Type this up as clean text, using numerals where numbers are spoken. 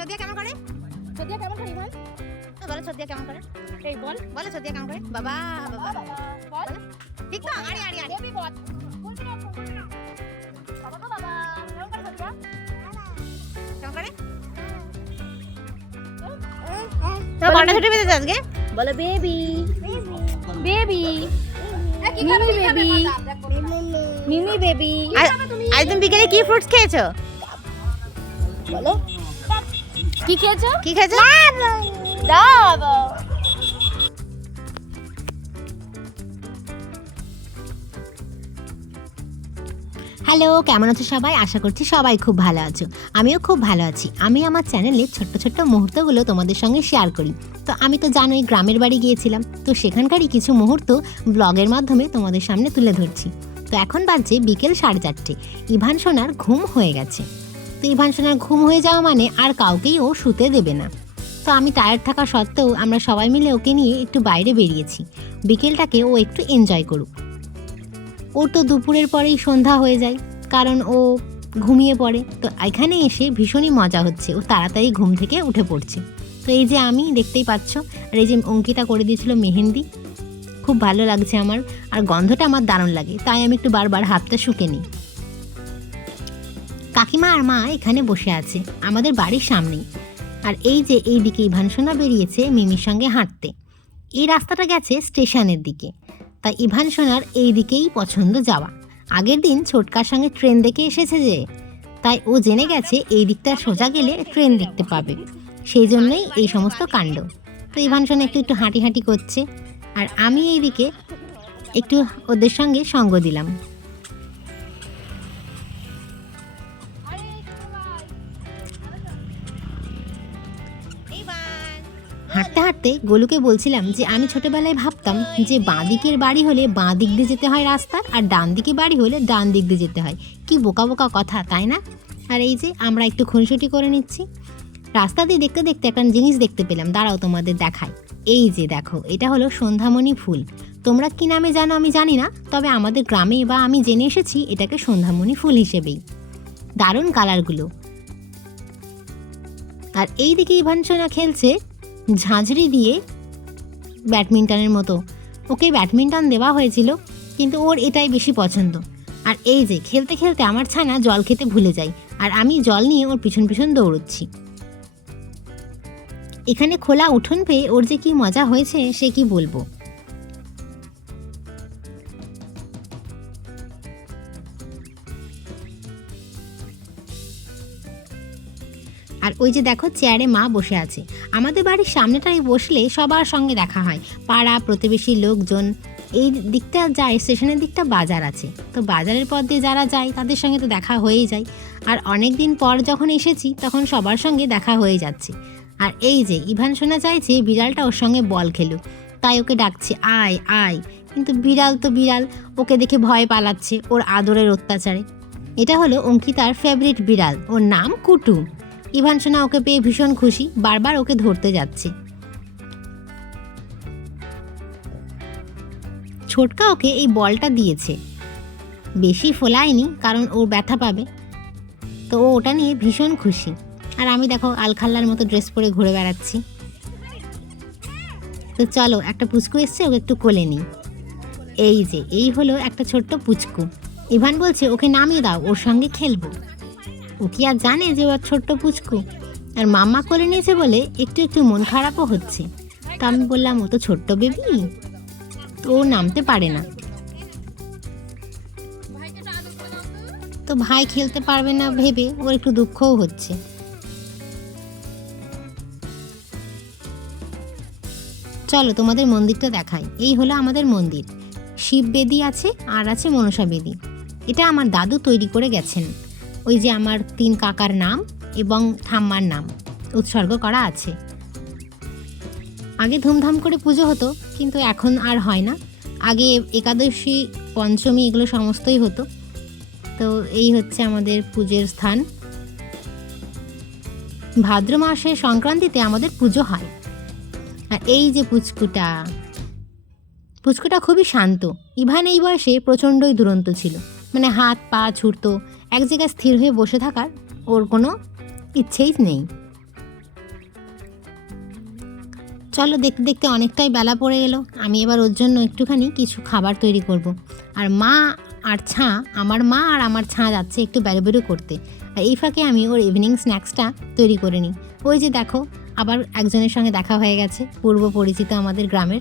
সদিয়া কেমন করে? সদিয়া কেমন করে ইভান? বলো সদিয়া কেমন করে? এই বল। বলো সদিয়া কেমন করে? বাবা বাবা বল। ঠিক তো? আরে আরে আরে বেবি বল। বলবি না বাবা তো বাবা। কেমন করে সদিয়া? কেমন করে? তো কটা ছুটি পেতে আজকে? বলে বেবি। বেবি। মিমি বেবি। মিমি বেবি। আজ তুমি বিকেলে কি ফ্রুটস খেয়েছো? বলো। কি খেয়েছো? কি খেয়েছো? ডাব। হ্যালো, কেমন আছো সবাই? আশা করছি সবাই খুব ভালো আছো। আমিও খুব ভালো আছি। আমি আমার চ্যানেলে ছোট্ট ছোট্ট মুহূর্তগুলো তোমাদের সঙ্গে শেয়ার করি। তো আমি তো জানোই গ্রামের বাড়ি গিয়েছিলাম, তো সেখানকারই কিছু মুহূর্ত ব্লগের মাধ্যমে তোমাদের সামনে তুলে ধরছি। তো এখন বাজছে বিকেল 4:30। ইভান সোনার ঘুম হয়ে গেছে। তো ইভান সোনার ঘুম হয়ে যাওয়া মানে আর কাউকেই ও শুতে দেবে না। তো আমি টায়ার্ড থাকা সত্ত্বেও আমরা সবাই মিলে ওকে নিয়ে একটু বাইরে বেরিয়েছি। বিকেলটাকে ও একটু এনজয় করুক। ওর তো দুপুরের পরেই সন্ধ্যা হয়ে যায়, কারণ ও ঘুমিয়ে পড়ে। তো এখানে এসে ভীষণই মজা হচ্ছে, ও তাড়াতাড়ি ঘুম থেকে উঠে পড়ছে। তো এই যে আমি দেখতেই পাচ্ছ, আর এই যে অঙ্কিতা করে দিয়েছিল মেহেন্দি, খুব ভালো লাগছে আমার। আর গন্ধটা আমার দারুণ লাগে, তাই আমি একটু বারবার হাতটা শুকে নিই। কাকিমা আর মা এখানে বসে আছে আমাদের বাড়ির সামনেই। আর এই যে এইদিকে ইভান সোনা বেরিয়েছে মিমির সঙ্গে হাঁটতে। এই রাস্তাটা গেছে স্টেশনের দিকে, তাই ইভান সোনার এই দিকেই পছন্দ যাওয়া। আগের দিন ছোটকার সঙ্গে ট্রেন দেখে এসেছে যে, তাই ও জেনে গেছে এই দিকটা সোজা গেলে ট্রেন দেখতে পাবে, সেই জন্যই এই সমস্ত কাণ্ড। তো ইভান সোনা একটু একটু হাঁটি হাঁটি করছে, আর আমি এই দিকে একটু ওদের সঙ্গে সঙ্গ দিলাম। হাঁটতে হাঁটতে গোলুকে বলছিলাম যে আমি ছোটবেলায় ভাবতাম যে বাঁ দিকের বাড়ি হলে বাঁ দিক দিয়ে যেতে হয় রাস্তার, আর ডান দিকে বাড়ি হলে ডান দিক দিয়ে যেতে হয়। কি বোকা বোকা কথা, তাই না? আর এই যে আমরা একটু খুনসুটি করে নিচ্ছি। রাস্তা দিয়ে দেখতে দেখতে একটা জিনিস দেখতে পেলাম, দাঁড়াও তোমাদের দেখাই। এই যে দেখো, এটা হলো সন্ধ্যামণি ফুল। তোমরা কি নামে জানো আমি জানি না, তবে আমাদের গ্রামে বা আমি জেনে এসেছি এটাকে সন্ধ্যামণি ফুল হিসেবেই। দারুণ কালারগুলো। আর এই দিকে ইভান সোনা খেলছে ঝাঁঝরি দিয়ে ব্যাডমিন্টনের মতো। ওকে ব্যাডমিন্টন দেওয়া হয়েছিল, কিন্তু ওর এটাই বেশি পছন্দ। আর এই যে খেলতে খেলতে আমার ছানা জল খেতে ভুলে যায়, আর আমি জল নিয়ে ওর পিছন পিছন দৌড়চ্ছি। এখানে খোলা উঠোন পেয়ে ওর যে কি মজা হয়েছে সে কি বলবো। আর ওই যে দেখো চেয়ারে মা বসে আছে। আমাদের বাড়ির সামনেটায় বসলে সবার সঙ্গে দেখা হয়, পাড়া প্রতিবেশী লোকজন। এই দিকটা যায়, স্টেশনের দিকটা বাজার আছে, তো বাজারের পথ দিয়ে যারা যায় তাদের সঙ্গে তো দেখা হয়েই যায়। আর অনেক দিন পর যখন এসেছি তখন সবার সঙ্গে দেখা হয়ে যাচ্ছে। আর এই যে ইভান সোনা চাইছে বিড়ালটা ওর সঙ্গে বল খেলুক, তাই ওকে ডাকছে আয় আয়, কিন্তু বিড়াল তো বিড়াল, ওকে দেখে ভয় পালাচ্ছে ওর আদরের অত্যাচারে। এটা হলো অঙ্কিতার ফেভারিট বিড়াল, ওর নাম কুটু। ইভান সোনা ওকে পেয়ে ভীষণ খুশি, বারবার ওকে ধরতে যাচ্ছে। ছোটকা ওকে এই বলটা দিয়েছে, বেশি ফোলায়নি কারণ ওর ব্যথা পাবে, তো ও ওটা নিয়ে ভীষণ খুশি। আর আমি দেখো আলখাল্লার মতো ড্রেস পরে ঘুরে বেড়াচ্ছি। তো চলো, একটা পুচকু এসছে, ওকে একটু কোলে নিই। এই যে এই হলো একটা ছোট্ট পুচকু। ইভান বলছে ওকে নামিয়ে দাও, ওর সঙ্গে খেলবো। ও কি আর জানে যে ও ছোট্ট পুচকু। আর মাম্মা কোলে নিয়েছে বলে একটু একটু মন খারাপও হচ্ছে। তো আমি বললাম ও তো ছোট্ট বেবি, তো ও নামতে পারে না, তো ভাই খেলতে পারবে না ভেবে ওর একটু দুঃখও হচ্ছে। চলো তোমাদের মন্দিরটা দেখাই। এই হলো আমাদের মন্দির। শিব বেদি আছে আর আছে মনসা বেদি। এটা আমার দাদু তৈরি করে গেছেন। ওই যে আমার 3 কাকার নাম এবং ঠাম্মার নাম উৎসর্গ করা আছে। আগে ধুমধাম করে পুজো হতো, কিন্তু এখন আর হয় না। আগে একাদশী পঞ্চমী এগুলো সমস্তই হতো। তো এই হচ্ছে আমাদের পুজোর স্থান। ভাদ্র মাসে সংক্রান্তিতে আমাদের পুজো হয়। আর এই যে পুচকুটা খুবই শান্ত। ইভান এই বয়সে প্রচণ্ডই দুরন্ত ছিল, মানে হাত পা ছুটতো, এক জায়গায় স্থির হয়ে বসে থাকার ওর কোনো ইচ্ছেই নেই। চলো দেখতে দেখতে অনেকটাই বেলা পড়ে গেল। আমি এবার ওর জন্য একটুখানি কিছু খাবার তৈরি করব। আর মা আর আমার মা আর আমার যাচ্ছে একটু বেরোবেরো করতে। আর এই ফাঁকে আমি ওর ইভিনিং স্ন্যাক্সটা তৈরি করে নিই। ওই যে দেখো, আবার একজনের সঙ্গে দেখা হয়ে গেছে, পূর্ব পরিচিত আমাদের গ্রামের।